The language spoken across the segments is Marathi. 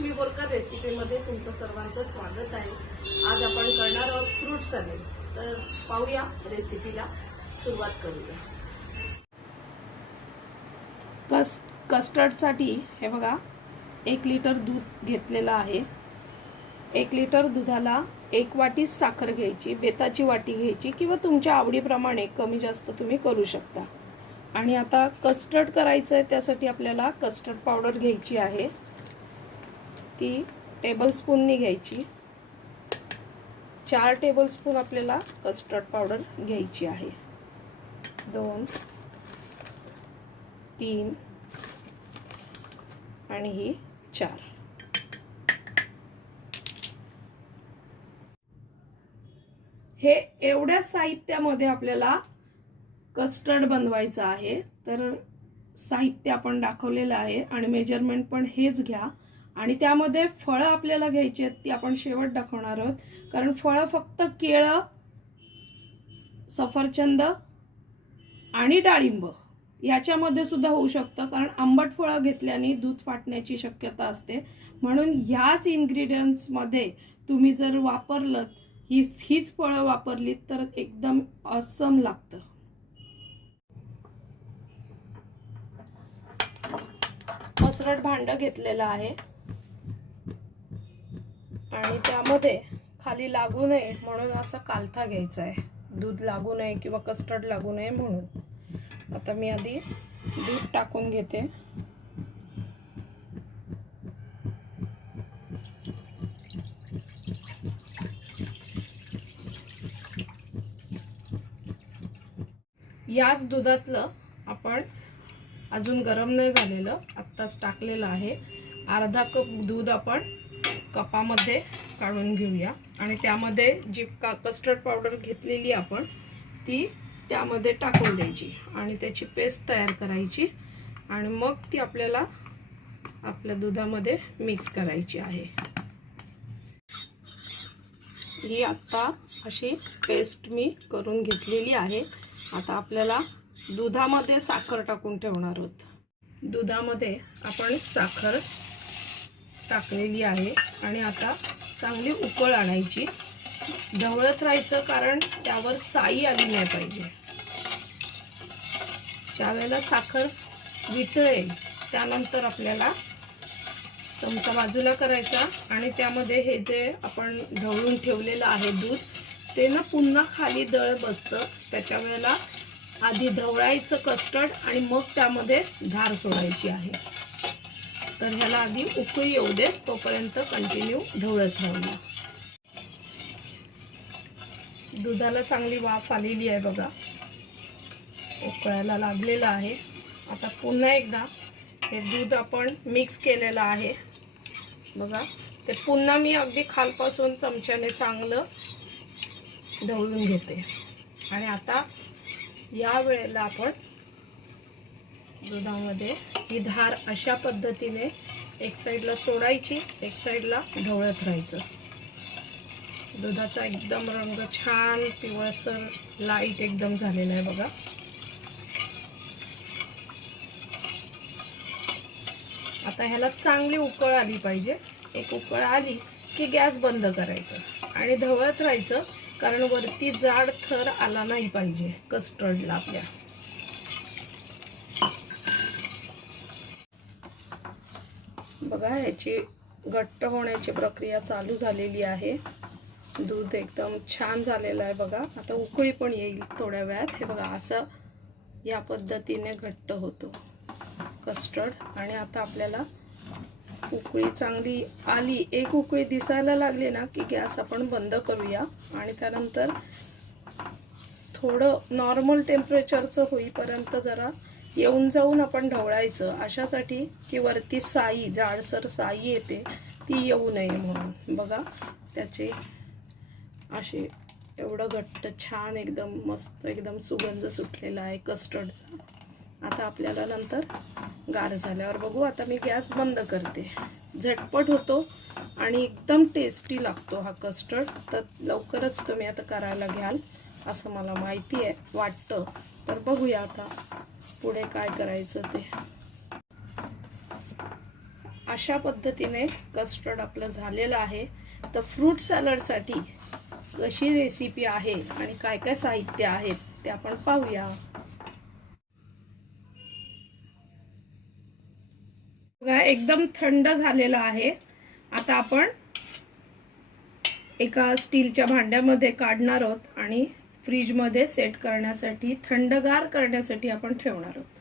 लक्ष्मी बोरकर रेसिपीमध्ये तुमचं सर्वांचं स्वागत आहे. आज आपण करणार आहोत फ्रूट सॅलेड. तर पाहूया रेसिपीला सुरुवात करूया. कस कस्टर्डसाठी हे बघा एक लिटर दूध घेतलेलं आहे. एक लिटर दुधाला एक वाटी साखर घ्यायची बेताची वाटी घ्यायची किंवा तुमच्या आवडीप्रमाणे कमी जास्त तुम्ही करू शकता. आणि आता कस्टर्ड करायचं आहे त्यासाठी आपल्याला कस्टर्ड पावडर घ्यायची आहे. ती टेबलस्पूननी घ्यायची. चार टेबलस्पून आपल्याला कस्टर्ड पावडर घ्यायची आहे. दोन तीन आणि ही चार. हे एवढ्या साहित्यामध्ये आपल्याला कस्टर्ड बनवायचं आहे. तर साहित्य आपण दाखवलेलं आहे आणि मेजरमेंट पण हेच घ्या. आणि त्यामध्ये फळं आपल्याला घ्यायची आहेत ती आपण शेवट दाखवणार आहोत. कारण फळं फक्त केळं सफरचंद आणि डाळिंब याच्यामध्ये सुद्धा होऊ शकतं. कारण आंबट फळं घेतल्याने दूध फाटण्याची शक्यता असते. म्हणून ह्याच इन्ग्रेडियंट्समध्ये तुम्ही जर वापरलं ही हीच फळं वापरलीत तर एकदम असम लागतं. पसरट भांड घेतलेलं आहे. आणि त्यामध्ये खाली लागू नये म्हणून असा कालथा घ्यायचा आहे. दूध लागू नये किंवा कस्टर्ड लागू नये म्हणून. आता मी आधी दूध टाकून घेते. याच दुधातलं आपण अजून गरम नाही झालेलं आत्ताच टाकलेलं आहे. अर्धा कप दूध आपण कपामध्ये काढून घेऊया. आणि त्यामध्ये जी का कस्टर्ड पावडर घेतलेली आपण ती त्यामध्ये टाकून द्यायची. आणि त्याची पेस्ट तयार करायची. आणि मग ती आपल्याला आपल्या दुधामध्ये मिक्स करायची आहे. ही आत्ता अशी पेस्ट मी करून घेतलेली आहे. आता आपल्याला दुधामध्ये साखर टाकून ठेवणार आहोत. दुधामध्ये आपण साखर टाकलेली आहे आणि आता चांगली उकळ आणायची. ढवळत राहायचं कारण त्यावर साई आली नाही पाहिजे. ज्यावेळेला साखर वितळेल त्यानंतर आपल्याला चमचा बाजूला करायचा आणि त्यामध्ये हे जे आपण ढवळून ठेवलेलं आहे दूध ते ना पुन्हा खाली दळ बसतं. त्याच्या वेळेला आधी ढवळायचं कस्टर्ड आणि मग त्यामध्ये धार सोडायची आहे. तर ह्याला आधी उकळी येऊ दे तोपर्यंत कंटिन्यू ढवळत राहूया. दुधाला चांगली वाफ आलेली आहे बघा. उकळायला लागलेलं आहे. आता पुन्हा एकदा हे दूध आपण मिक्स केलेलं आहे. बघा ते पुन्हा मी अगदी खालपासून चमच्याने चांगलं ढवळून घेते. आणि आता या वेळेला आपण दुधामध्ये. ही धार अशा पद्धतीने एक साईडला सोडायची एक साईडला ढवळत राहायचं. दुधाचा एकदम रंग छान पिवळसर लाइट एकदम झालेला आहे बघा. आता ह्याला चांगली उकळ आली पाहिजे. एक उकळ आली की गॅस बंद करायचं आणि ढवळत राहायचं कारण वरती जाड थर आला नाही पाहिजे कस्टर्डला आपल्या. बघा याची घट्ट होण्याची प्रक्रिया चालू झालेली आहे. दूध एकदम छान झालेलं आहे बघा. आता उकळी पण येईल थोड्या वेळात. हे बघा असं या पद्धतीने घट्ट होतो. कस्टर्ड. आणि आता आपल्याला उकळी चांगली आली. एक उकळी दिसायला लागली ना की गॅस आपण बंद करूया. आणि त्यानंतर थोडं नॉर्मल टेम्परेचरचं होईपर्यंत जरा येऊन जाऊन आपण ढवळायचं. अशासाठी की वरती साई जाडसर साई येते ती येऊ नये म्हणून. बघा त्याचे असे एवढं घट्ट छान एकदम मस्त एकदम सुगंध सुटलेला आहे कस्टर्डचा आता आपल्याला नंतर गार झाल्यावर बघू. आता मी गॅस बंद करते. झटपट होतो आणि एकदम टेस्टी लागतो हा कस्टर्ड तर लवकरच तुम्ही आता करायला घ्याल असं मला माहिती आहे वाटतं. तर बघूया आता. पुढे काय करायचं ते. अशा पद्धतीने कस्टर्ड आपलं झालेलं आहे. तर फ्रूट सॅलडसाठी कशी रेसिपी आहे आणि काय काय साहित्य आहेत ते आपण पाहूया. बघा एकदम थंड झालेलं आहे. आता आपण एका स्टीलच्या भांड्यामध्ये काढणार आहोत आणि फ्रीजमध्ये सेट करण्यासाठी थंडगार करण्यासाठी आपण ठेवणार आहोत.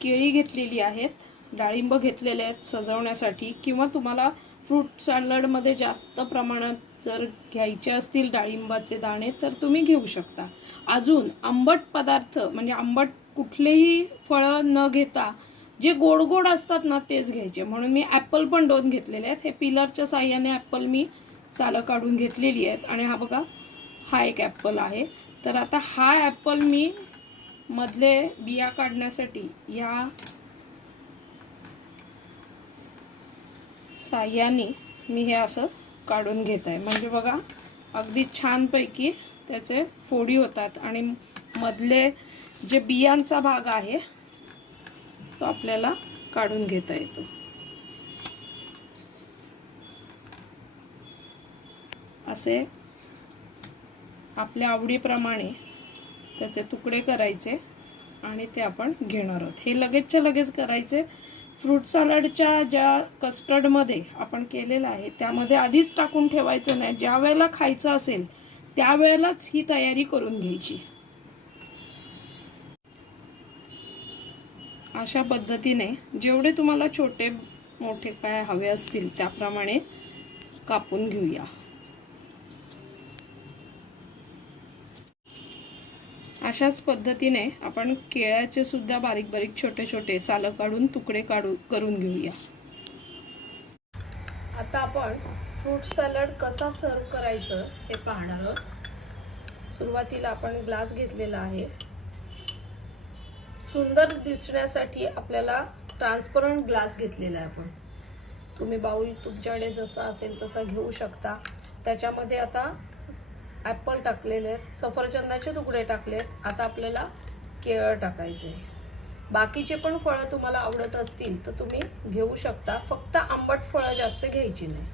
केळी घेतलेली आहेत डाळिंब घेतलेले आहेत सजवण्यासाठी किंवा तुम्हाला फ्रूट सॅलडमध्ये जास्त प्रमाणात जर घ्यायचे असतील डाळिंबाचे दाणे तर तुम्ही घेऊ शकता. अजून आंबट पदार्थ म्हणजे आंबट कुठलेही फळं न घेता जे गोड गोड असतात ना तेच घ्यायचे. म्हणून मी ॲपल पण दोन घेतलेले आहेत. हे पिलरच्या साह्याने ॲपल मी सालं काढून घेतलेली आहेत. आणि हा बघा हा एक ॲपल आहे. तर आता हा ॲपल मी मधले बिया काढण्यासाठी या साह्याने मी हे असं काढून घेत आहे. म्हणजे बघा अगदी छानपैकी त्याचे फोडी होतात आणि मधले जे बियांचा भाग आहे तो आपल्याला काढून घेता येतो. असे आपल्या आवडीप्रमाणे त्याचे तुकडे करायचे आणि ते आपण घेणार आहोत. हे लगेचच्या लगेच करायचे. फ्रूट सॅलडच्या ज्या कस्टर्डमध्ये आपण केलेलं आहे त्यामध्ये आधीच टाकून ठेवायचं नाही. ज्या वेळेला खायचं असेल त्यावेळेलाच ही तयारी करून घ्यायची. अशा पद्धतीने जेवढे तुम्हाला छोटे मोठे काय हवे असतील त्याप्रमाणे कापून घेऊया. अशाच पद्धतीने आपण केळ्याचे सुद्धा बारीक बारीक छोटे छोटे सालं काढून तुकडे काढू करून घेऊया. आता आपण फ्रूट सॅलड कसा सर्व करायचं हे पाहणार आहोत. सुरुवातीला आपण ग्लास घेतलेला आहे. सुंदर दिसण्यासाठी आपल्याला ट्रान्सपरंट ग्लास घेतलेला आहे आपण. तुम्ही बाऊल तुमच्याकडे जसा असेल तसा घेऊ शकता. त्याच्यामध्ये आता ॲपल टाकलेले आहेत सफरचंदाचे तुकडे टाकलेत आता आपल्याला केळं टाकायचे. बाकीचे पण फळं तुम्हाला आवडत असतील तर तुम्ही घेऊ शकता फक्त आंबट फळं जास्त घ्यायची नाही.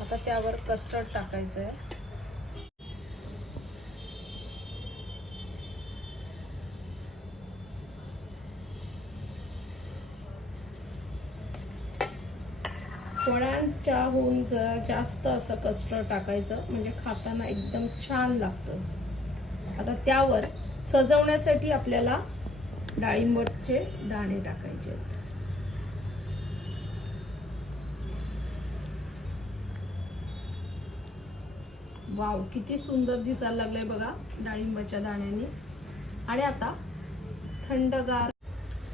आता त्यावर कस्टर्ड टाकायचं आहे फळांच्याहून जरा जास्त असं कस्टर्ड टाकायचं म्हणजे खाताना एकदम छान लागतं. आता त्यावर सजवण्यासाठी आपल्याला डाळिंबचे दाणे टाकायचे आहेत. वाव किती सुंदर दिसायला लागलंय बघा डाळिंबाच्या दाण्याने. आणि आता थंडगार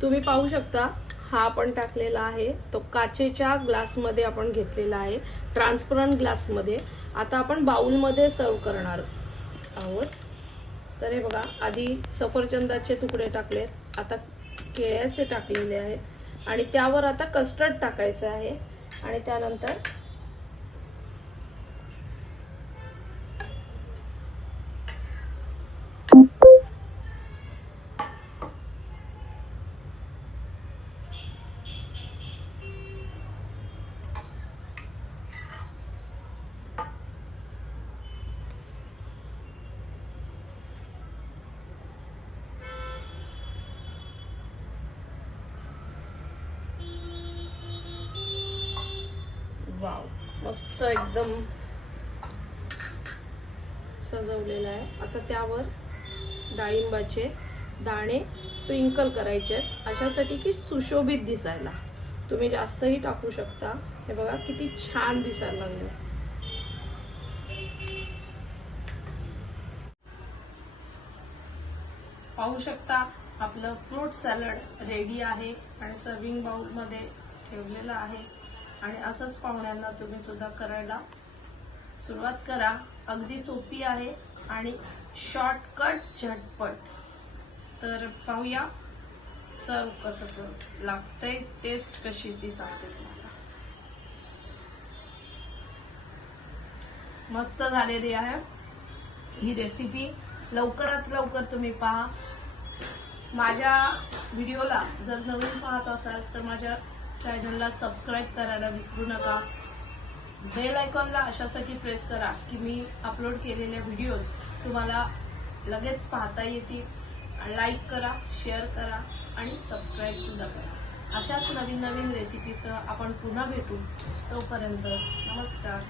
तुम्ही पाहू शकता हा आपण टाकलेला आहे. तो काचेच्या ग्लासमध्ये आपण घेतलेला आहे. ट्रान्सपरंट ग्लासमध्ये. आता आपण बाउलमध्ये सर्व करणार आहोत. तर हे बघा आधी सफरचंदाचे तुकडे टाकलेत. आता केळ्याचे टाकलेले आहेत. आणि त्यावर आता कस्टर्ड टाकायचं आहे. आणि त्यानंतर वाव मस्त एकदम सजवलेलं आहे. आता त्यावर डाळिंबाचे दाणे स्प्रिंकल करायचे आहेत. अशासाठी की सुशोभित दिसायला. तुम्ही जास्तही टाकू शकता. हे बघा किती छान दिसायला लागलं. पाहू शकता आपलं फ्रूट सॅलड रेडी आहे आणि सर्विंग बाउलमध्ये ठेवलेलं आहे. आणि असंच पाहुण्यांना तुम्ही सुद्धा करायला सुरुवात करा. अगदी सोपी आहे आणि शॉर्टकट झटपट. तर पाहूया सर्व कसं क- लागतंय टेस्ट कशी ती सांगते तुम्हाला. मस्त झालेली आहे ही रेसिपी लवकरात लवकर तुम्ही पहा. माझ्या व्हिडिओला जर नवीन पाहत असाल तर माझ्या चॅनलला सबस्क्राईब करायला विसरू नका. बेल आयकॉनला अशासाठी प्रेस करा की मी अपलोड केलेल्या व्हिडिओज तुम्हाला लगेच पाहता येतील. लाईक करा शेअर करा आणि सबस्क्राईब सुद्धा करा. अशाच नवीन नवीन रेसिपीसह आपण पुन्हा भेटू. तोपर्यंत नमस्कार.